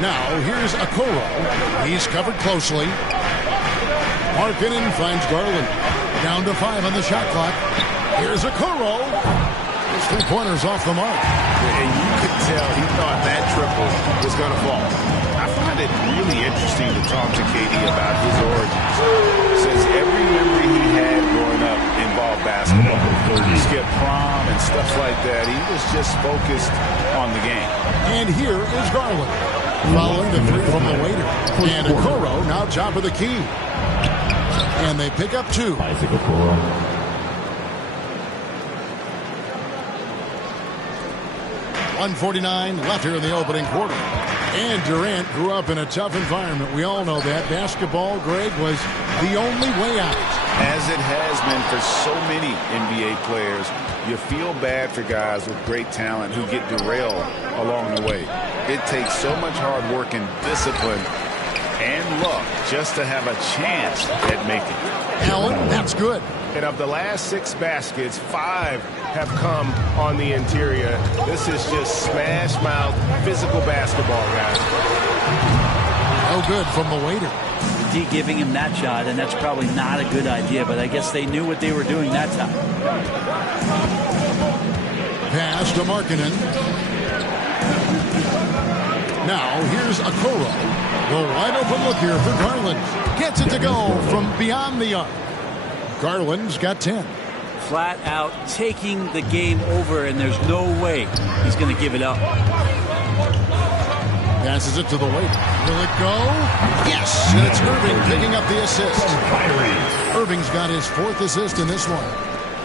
Now here's Okoro. He's covered closely. Markkanen finds Garland. Down to 5 on the shot clock. Here's Okoro. His 3-pointers off the mark. And you could tell he thought that triple was going to fall. I find it really interesting to talk to KD about his origins. Says every memory he had growing up involved basketball. He skipped prom and stuff like that. He was just focused on the game. And here is Garland. Following the 3 from the waiter. And Okoro now top of the key. And they pick up 2. Isaac Okoro. 1:49 left here in the opening quarter. And Durant grew up in a tough environment. We all know that. Basketball, Greg, was the only way out. As it has been for so many NBA players, you feel bad for guys with great talent who get derailed along the way. It takes so much hard work and discipline and luck just to have a chance at making it. Allen, that's good. And of the last 6 baskets, 5 have come on the interior. This is just smash mouth physical basketball, guys. No good from the waiter. D giving him that shot, and that's probably not a good idea, but I guess they knew what they were doing that time. Pass to Markkanen. Now here's Okoro. The wide open look here for Garland. Gets it to go from beyond the arc. Garland's got 10. Flat out taking the game over, and there's no way he's going to give it up. Passes it to the waiter. Will it go? Yes! And it's Irving picking up the assist. Irving's got his 4th assist in this one.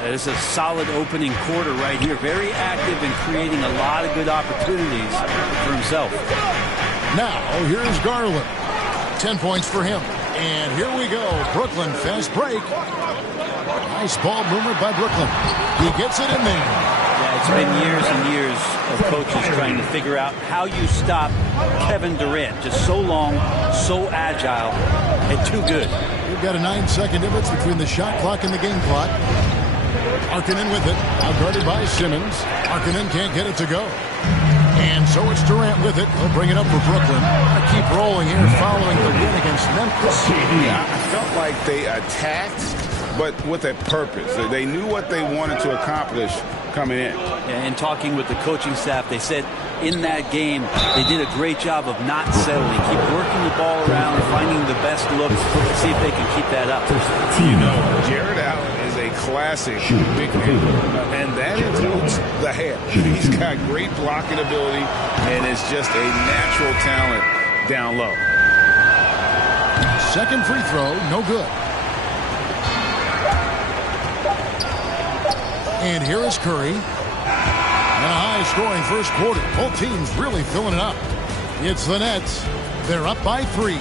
That is a solid opening quarter right here. Very active and creating a lot of good opportunities for himself. Now, here's Garland. 10 points for him. And here we go. Brooklyn fast break. Nice ball movement by Brooklyn. He gets it in there. Yeah, it's been years and years of coaches trying to figure out how you stop Kevin Durant. Just so long, so agile, and too good. We've got a 9-second difference between the shot clock and the game clock. Markkanen with it. Now guarded by Simmons. Markkanen can't get it to go. And so it's Durant with it. He'll bring it up for Brooklyn. Keep rolling here following the win against Memphis. Yeah, I felt like they attacked, but with a purpose. They knew what they wanted to accomplish coming in. And talking with the coaching staff, they said in that game they did a great job of not settling. Keep working the ball around, finding the best looks, see if they can keep that up. You know, Jared Allen is a classic big man, and that includes the hair. He's got great blocking ability and is just a natural talent down low. Second free throw, no good. And here is Curry. And a high-scoring first quarter. Both teams really filling it up. It's the Nets. They're up by 3.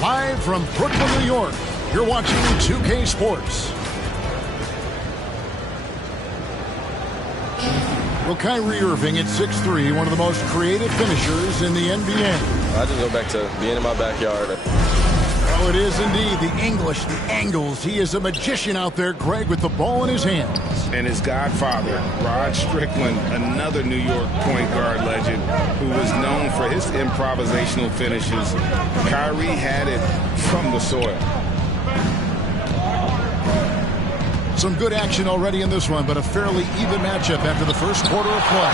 Live from Brooklyn, New York. You're watching 2K Sports. Well, Kyrie Irving at 6'3", one of the most creative finishers in the NBA. I just go back to being in my backyard. Oh, it is indeed. The English, the angles. He is a magician out there, Greg, with the ball in his hands. And his godfather, Rod Strickland, another New York point guard legend who was known for his improvisational finishes. Kyrie had it from the soil. Some good action already in this one, but a fairly even matchup after the first quarter of play.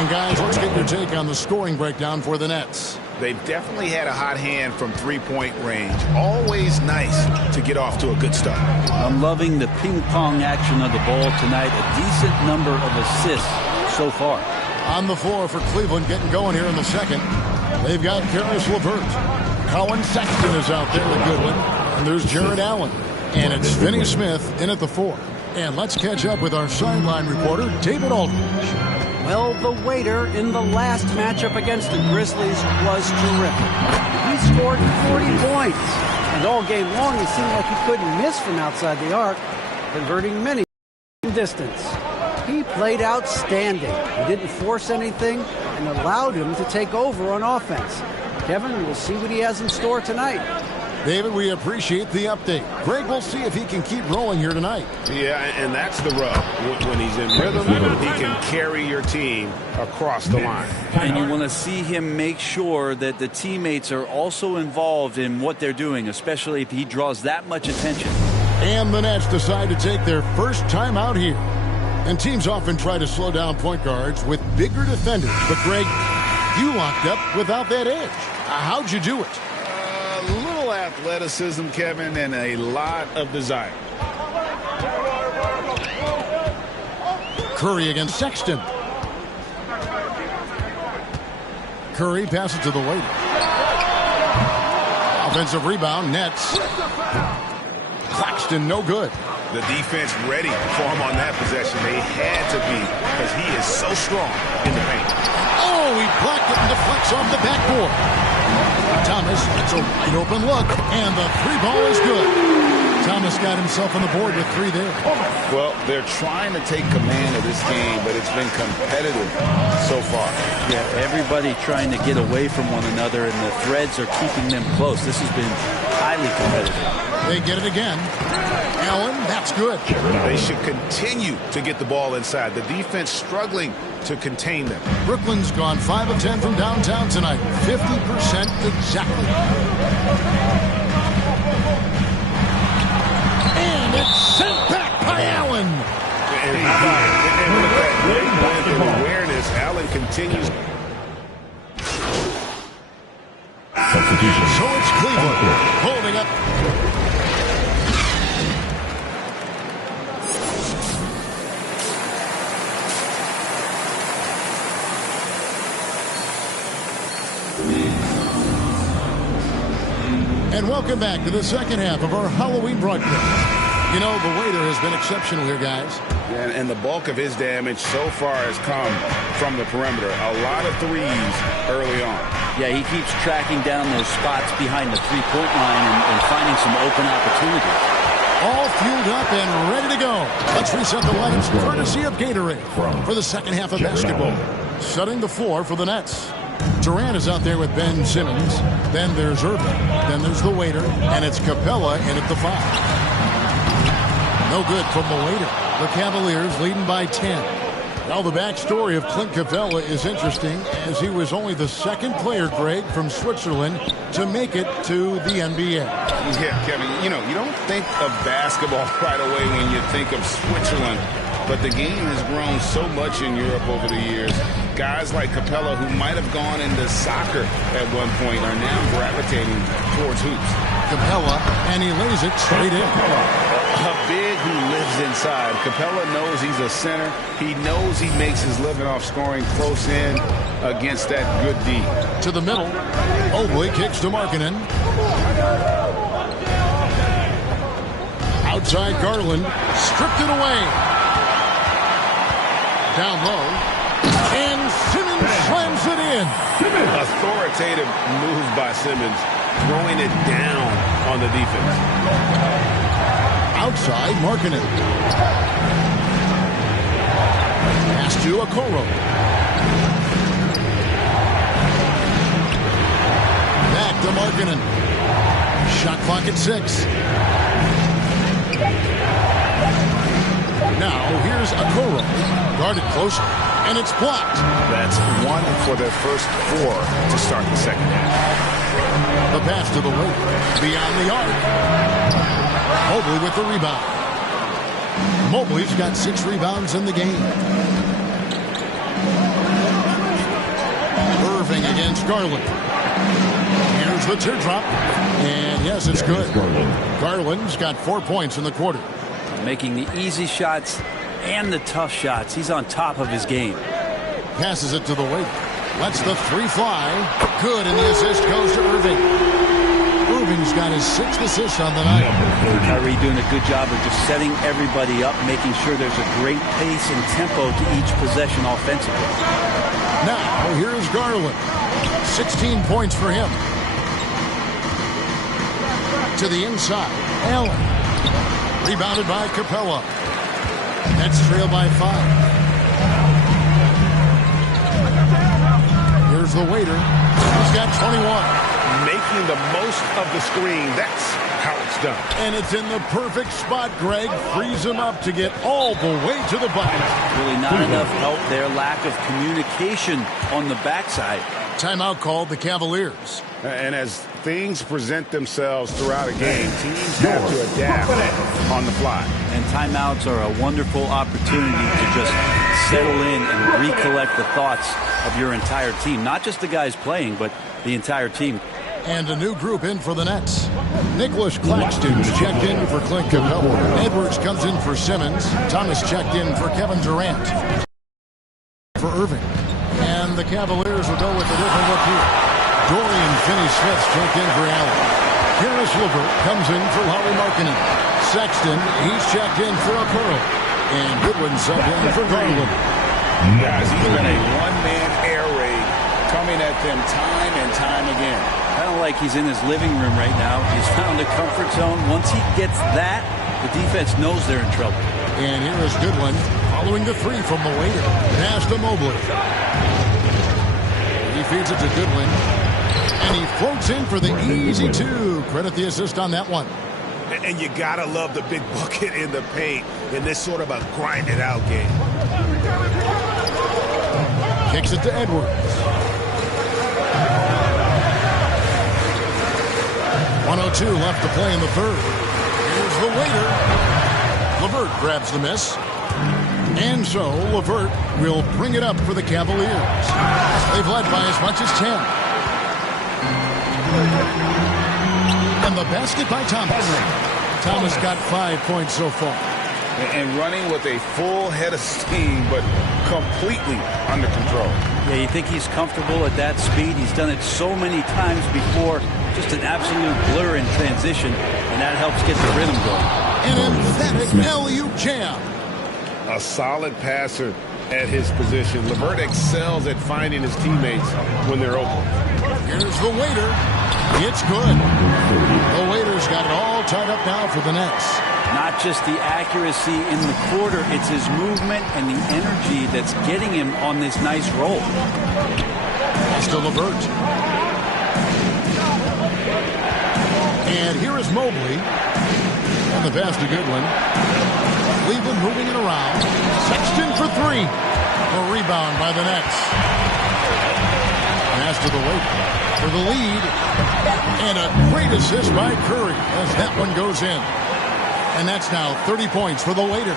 And guys, let's get your take on the scoring breakdown for the Nets. They've definitely had a hot hand from three-point range. Always nice to get off to a good start. I'm loving the ping-pong action of the ball tonight. A decent number of assists so far. On the floor for Cleveland, getting going here in the second. They've got Karis LeVert. Colin Sexton is out there, a good one. And there's Jared Allen. And it's Finney Smith in at the 4. And let's catch up with our sideline reporter, David Aldridge. Well, the waiter in the last matchup against the Grizzlies was terrific. He scored 40 points. And all game long, he seemed like he couldn't miss from outside the arc, converting many from distance. He played outstanding. He didn't force anything and allowed him to take over on offense. Kevin, we'll see what he has in store tonight. David, we appreciate the update. Greg, we'll see if he can keep rolling here tonight. Yeah, and that's the rub. When he's in rhythm, he can carry your team across the line. And you want to see him make sure that the teammates are also involved in what they're doing, especially if he draws that much attention. And the Nets decide to take their first time out here. And teams often try to slow down point guards with bigger defenders. But, Greg, you locked up without that edge. How'd you do it? A little athleticism, Kevin, and a lot of desire. Curry against Sexton. Curry passes to the Waiter. Offensive rebound, Nets. Claxton, no good. The defense ready for him on that possession. They had to be because he is so strong in the paint. Oh, he blocked it and deflects off the backboard. Thomas, it's a wide open look, and the three ball is good. Thomas got himself on the board with 3 there. Well, they're trying to take command of this game, but it's been competitive so far. Yeah, everybody trying to get away from one another, and the threads are keeping them close. This has been highly competitive. They get it again. Allen, that's good. They should continue to get the ball inside. The defense struggling to contain them. Brooklyn's gone 5 of 10 from downtown tonight. 50% exactly. And it's sent back by Allen. And with that great length and awareness, Allen continues. So it's Cleveland holding up. And welcome back to the second half of our Halloween broadcast. You know, the Waiter has been exceptional here, guys. And the bulk of his damage so far has come from the perimeter. A lot of threes early on. Yeah, he keeps tracking down those spots behind the three-point line and finding some open opportunities. All fueled up and ready to go. Let's reset the lineups courtesy of Gatorade for the second half of basketball. Setting the floor for the Nets. Durant is out there with Ben Simmons. Then there's Irving. Then there's the Waiter. And it's Capella in at the 5. No good from the Waiter. The Cavaliers leading by 10. Now the backstory of Clint Capella is interesting, as he was only the second player, Greg, from Switzerland to make it to the NBA. Yeah, Kevin, you know, you don't think of basketball right away when you think of Switzerland, but the game has grown so much in Europe over the years. Guys like Capella, who might have gone into soccer at one point, are now gravitating towards hoops. Capella, and he lays it straight in. A big who lives inside. Capella knows he's a center. He knows he makes his living off scoring close in against that good D. To the middle. Mobley kicks to Markkanen. Outside Garland. Stripped it away. Down low. And Simmons slams it in. Authoritative move by Simmons, throwing it down on the defense. Outside Markkanen. Pass to Okoro. Back to Markkanen. Shot clock at 6. Now here's Okoro. Guarded closer. And it's blocked. That's 1 for their first 4 to start the second half. The pass to the Waiter. Beyond the arc. Mobley with the rebound. Mobley's got 6 rebounds in the game. Irving against Garland. Here's the teardrop. And yes, it's good. Garland's got 4 points in the quarter. Making the easy shots and the tough shots. He's on top of his game. Passes it to the Waiter. Lets the 3 fly. Good, and the assist goes to Irving. Irving's got his 6th assist on the night. Kyrie doing a good job of just setting everybody up, making sure there's a great pace and tempo to each possession offensively. Now, here's Garland. 16 points for him. To the inside. Allen. Rebounded by Capella. Nets trail by 5. Here's the Waiter. He's got 21. Make making the most of the screen. That's how it's done. And it's in the perfect spot, Greg. Frees him up to get all the way to the bucket. Really not enough help there. Lack of communication on the backside. Timeout called the Cavaliers. And as things present themselves throughout a game, teams have to adapt on the fly. And timeouts are a wonderful opportunity to just settle in and recollect the thoughts of your entire team. Not just the guys playing, but the entire team. And a new group in for the Nets. Nicholas Claxton's checked in for Clint Capella. Edwards comes in for Simmons. Thomas checked in for Kevin Durant. For Irving. And the Cavaliers will go with a different look here. Dorian Finney-Smith checked in for Allen. Caris LeVert comes in for Lauri Markkanen. Sexton, he's checked in for Okoro. And Goodwin subbed in for Garland. Guys, he's been a one-man air raid coming at them time and time again. Kind of like he's in his living room right now. He's found a comfort zone. Once he gets that, the defense knows they're in trouble. And here is Goodwin following the three from the waiter. Pass to Mobley. He feeds it to Goodwin. And he floats in for the easy two. Credit the assist on that one. And you gotta love the big bucket in the paint in this sort of a grinded-out game. Kicks it to Edwards. 1:02 left to play in the third. Here's the waiter. LeVert grabs the miss. And so LeVert will bring it up for the Cavaliers. They've led by as much as 10. And the basket by Thomas. Thomas got 5 points so far. And running with a full head of steam, but completely under control. Yeah, you think he's comfortable at that speed. He's done it so many times before. Just an absolute blur in transition, and that helps get the rhythm going. An emphatic alley-oop jam. A solid passer at his position. LeVert excels at finding his teammates when they're open. Here's the waiter. It's good. The waiter's got it all tied up now for the Nets. Not just the accuracy in the quarter, it's his movement and the energy that's getting him on this nice roll. Pass to LeVert. And here is Mobley. And the pass to Goodwin. Cleveland moving it around. Sexton for three. A rebound by the Nets. Pass to the waiter for the lead. And a great assist by Curry as that one goes in. And that's now 30 points for the waiter.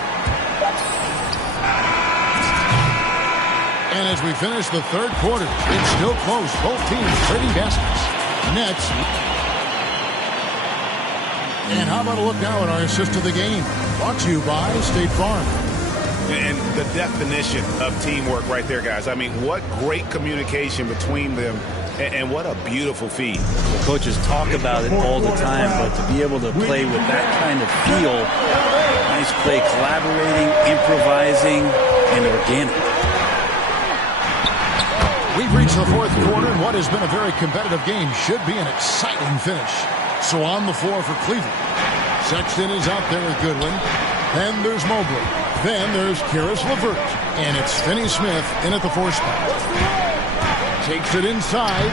And as we finish the third quarter, it's still close. Both teams trading baskets. Nets. And how about a look now at our assist of the game? Brought to you by State Farm. And the definition of teamwork right there, guys. I mean, what great communication between them, and what a beautiful feed. The coaches talk about it all the time, but to be able to play with that kind of feel, nice play, collaborating, improvising, and organic. We've reached the fourth quarter, and what has been a very competitive game should be an exciting finish. So on the floor for Cleveland, Sexton is out there with Goodwin. Then there's Mobley. Then there's Caris LeVert. And it's Finney-Smith in at the 4 spot. Takes it inside.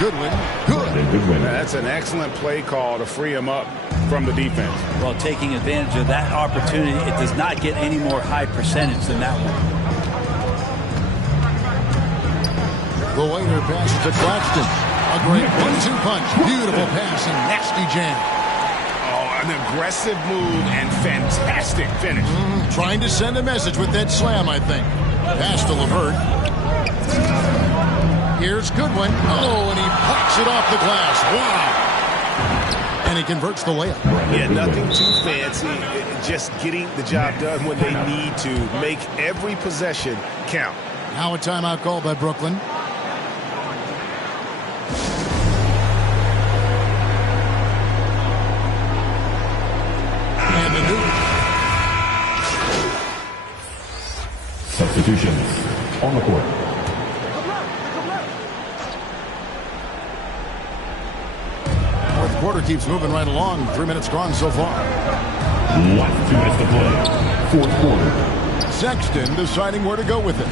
Goodwin. Good. That's an excellent play call to free him up from the defense. Well, taking advantage of that opportunity, it does not get any more high percentage than that one. The waiter passes to Claxton. A great 1-2 punch. Beautiful pass and nasty jam. Oh, an aggressive move and fantastic finish. Trying to send a message with that slam, I think. Pass to LeVert. Here's Goodwin. Oh, and he pops it off the glass. Wow. And he converts the layup. Yeah, nothing too fancy. Just getting the job done when they need to. Make every possession count. Now a timeout called by Brooklyn. And the new substitutions on the court. Fourth quarter keeps moving right along. 3 minutes gone so far. Left 2 minutes to play. Fourth quarter. Sexton deciding where to go with it.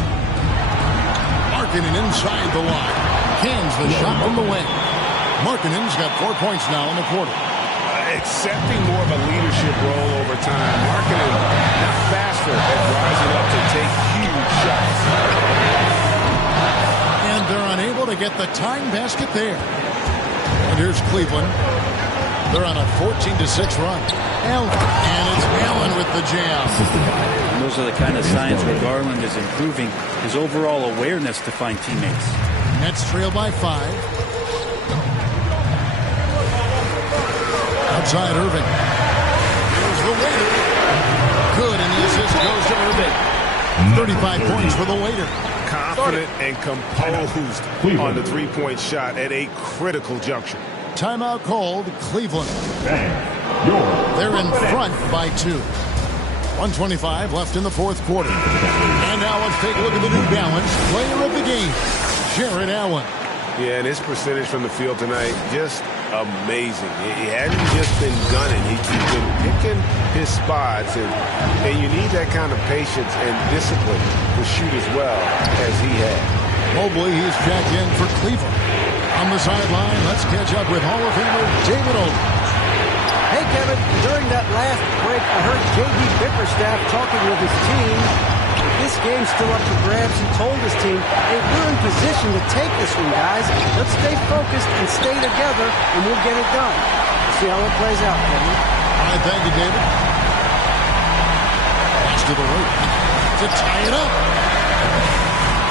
Markkanen inside the line. Cans the shot from the wing. Markkanen's got 4 points now in the quarter. Accepting more of a leadership role over time. Markkanen not faster at rising up to take huge shots. And they're unable to get the tying basket there. And here's Cleveland. They're on a 14-6 run. Allen. And it's Allen with the jam. And those are the kind of signs where Garland is improving his overall awareness to find teammates. Nets trail by 5. Outside Irving. Here's the waiter. Good, and the assist goes to Irving. 35 points for the waiter. Confident and composed on the three-point shot at a critical juncture. Timeout called. Cleveland. They're in front by 2. 1:25 left in the fourth quarter. And now let's take a look at the New Balance player of the game, Jarrett Allen. Yeah, and his percentage from the field tonight, just amazing. He hadn't just been gunning. He's been picking his spots, and you need that kind of patience and discipline to shoot as well as he had. Mobley, he's checked in for Cleveland. On the sideline, let's catch up with Hall of Famer David Olden. Hey, Kevin, during that last break, I heard J.D. Bickerstaff talking with his team. This game's still up for grabs. He told his team, hey, we're in position to take this one, guys. Let's stay focused and stay together, and we'll get it done. See how it plays out, Kevin. All right, thank you, David. Pass to the right to tie it up.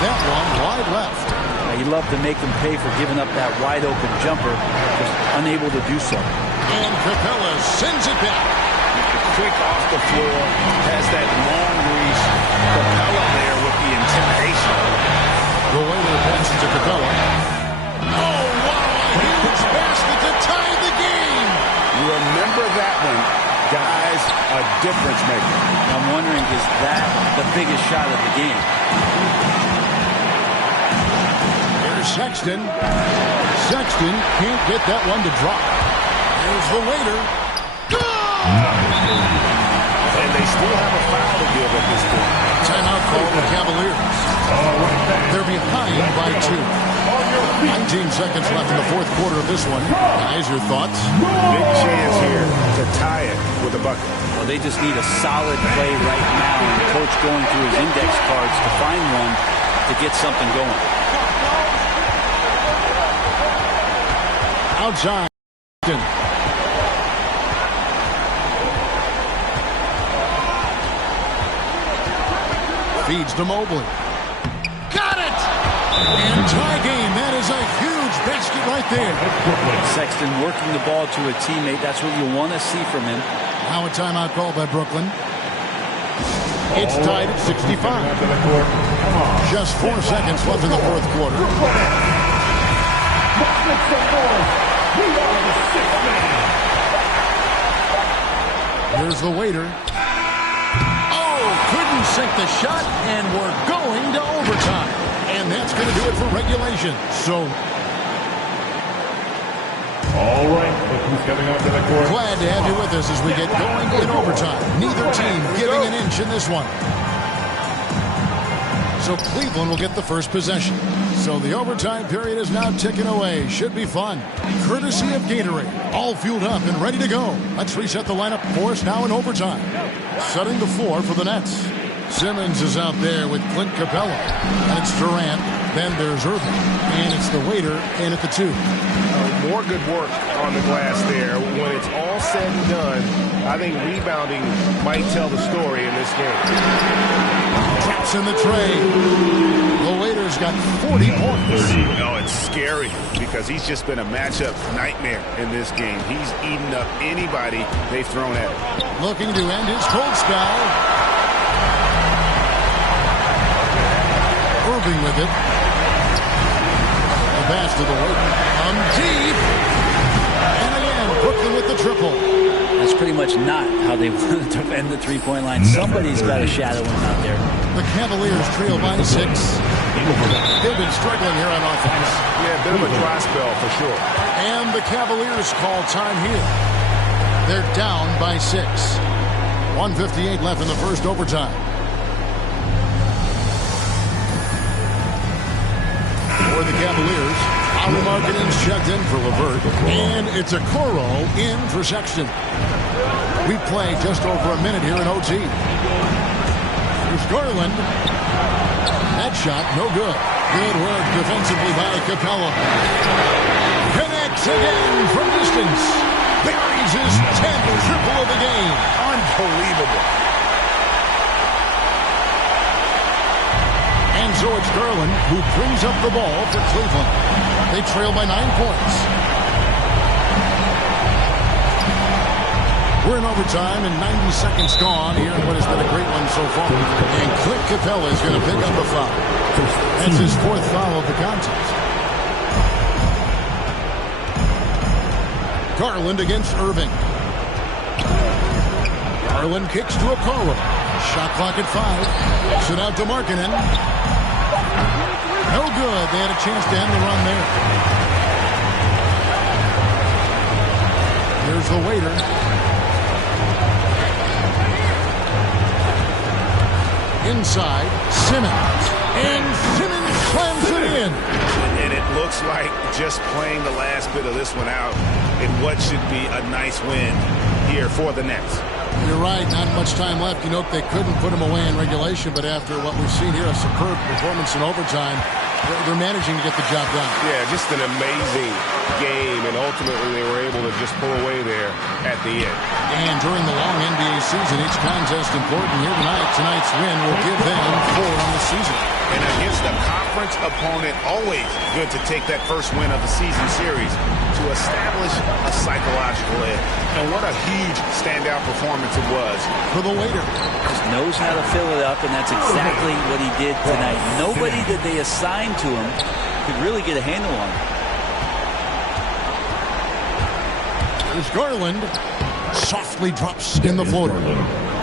That one wide left. You love to make them pay for giving up that wide-open jumper, just unable to do so. And Capella sends it back. Quick off the floor, has that long reach. Capella there with the intimidation. The waiter passes to Capella. Oh, wow, a huge basket to tie the game. Remember that one. Guys, a difference maker. I'm wondering, is that the biggest shot of the game? Sexton. Sexton can't get that one to drop. Here's the waiter. And they still have a foul to give at this point. Timeout call the Cavaliers. They're behind by 2. 19 seconds left in the fourth quarter of this one. Guys, your thoughts? Big chance here to tie it with a bucket. Well, they just need a solid play right now. And the coach going through his index cards to find one to get something going. Outside. Feeds to Mobley. Got it! And tie game. That is a huge basket right there. Sexton working the ball to a teammate. That's what you want to see from him. Now a timeout called by Brooklyn. It's tied at 65. Just 4 seconds left in the fourth quarter. Here's the waiter. Oh, couldn't sink the shot, and we're going to overtime. And that's going to do it for regulation. So, all right, look who's coming onto the court. Glad to have you with us as we get going in overtime. Neither team giving an inch in this one. So Cleveland will get the first possession. So the overtime period is now ticking away. Should be fun. Courtesy of Gatorade. All fueled up and ready to go. Let's reset the lineup for us now in overtime. Setting the floor for the Nets. Simmons is out there with Clint Capella. And it's Durant. Then there's Irving. And it's the waiter in at the 2. More good work on the glass there. When it's all said and done, I think rebounding might tell the story in this game. Taps in the tray. The waiter's got 40 points. No, it's scary because he's just been a matchup nightmare in this game. He's eaten up anybody they've thrown at him. Looking to end his cold spell. Irving with it. The pass to the waiter. Deep. And again, Brooklyn with the triple. That's pretty much not how they want to defend the three-point line. Somebody's got a shadow him out there. The Cavaliers trail by 6. They've been struggling here on offense. Yeah, a bit of a dry spell for sure. And the Cavaliers call time here. They're down by 6. 1:58 left in the first overtime. For the Cavaliers, Lauri Markkanen's checked in for LeVert, and it's a Okoro in for Sexton. We play just over a minute here in OT. Here's Garland. That shot, no good. Good work defensively by Capella. Connects again from distance. Buries his 10th triple of the game. Unbelievable. And so it's Garland who brings up the ball for Cleveland. They trail by 9 points. We're in overtime and 90 seconds gone here in what has been a great one so far. And Clint Capella is going to pick up a foul. That's his 4th foul of the contest. Garland against Irving. Garland kicks to Okoro. Shot clock at 5. Kicks it out to Markkanen. No good. They had a chance to end the run there. Here's the waiter. Inside, Simmons. And Simmons slams it in. And it looks like just playing the last bit of this one out in what should be a nice win here for the Nets. You're right, not much time left. You know, they couldn't put him away in regulation, but after what we've seen here, a superb performance in overtime, they're managing to get the job done. Yeah, just an amazing game, and ultimately they were able to just pull away there at the end. And during the long NBA season, each contest important here tonight. Tonight's win will give them 4 on the season. And against a conference opponent, always good to take that first win of the season series to establish a psychological edge. And what a huge standout performance it was For the waiter. Just knows how to fill it up, and that's exactly what he did tonight. Nobody that they assigned to him could really get a handle on him. There's Garland. Softly drops in the floater.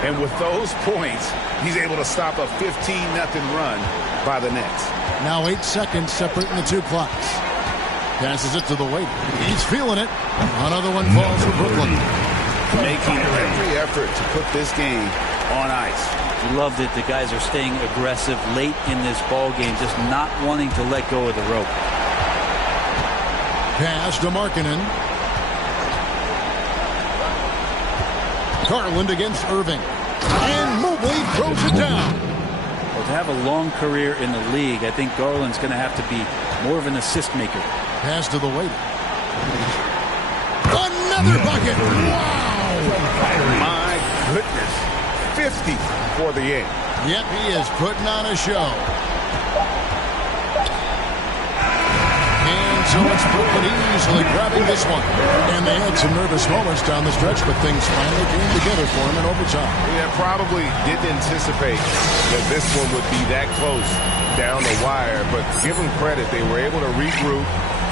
And with those points, he's able to stop a 15-0 run by the Nets. Now 8 seconds separating the 2 clocks. Passes it to the waiter. He's feeling it. Another one falls for Brooklyn. Making every effort to put this game on ice. We love that the guys are staying aggressive late in this ball game, just not wanting to let go of the rope. Pass to Markkanen. Garland against Irving. And Mobley throws it down. Well, to have a long career in the league, I think Garland's going to have to be more of an assist maker. Pass to the waiter. Another bucket. Wow. My goodness. 50 for the game. Yep, he is putting on a show. And so it's Brooklyn easily grabbing this one. And they had some nervous moments down the stretch, but things finally came together for him in overtime. Yeah, probably didn't anticipate that this one would be that close down the wire, but give them credit. They were able to regroup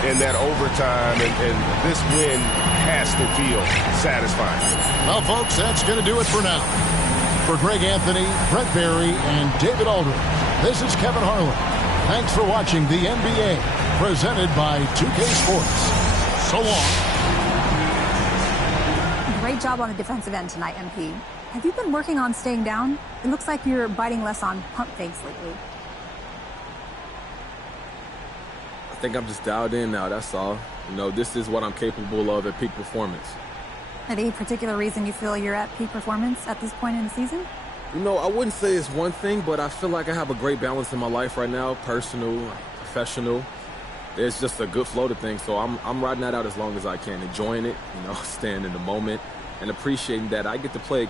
in that overtime, and this win has to feel satisfying. Well, folks, that's going to do it for now. For Greg Anthony, Brett Barry, and David Aldridge, this is Kevin Harlan. Thanks for watching the NBA, presented by 2K Sports. So long. Great job on the defensive end tonight, MP. Have you been working on staying down? It looks like you're biting less on pump fakes lately. I think I'm just dialed in now, that's all. You know, this is what I'm capable of at peak performance. Any particular reason you feel you're at peak performance at this point in the season? You know, I wouldn't say it's one thing, but I feel like I have a great balance in my life right now, personal, professional. There's just a good flow to things, so I'm riding that out as long as I can, enjoying it, you know, staying in the moment, and appreciating that I get to play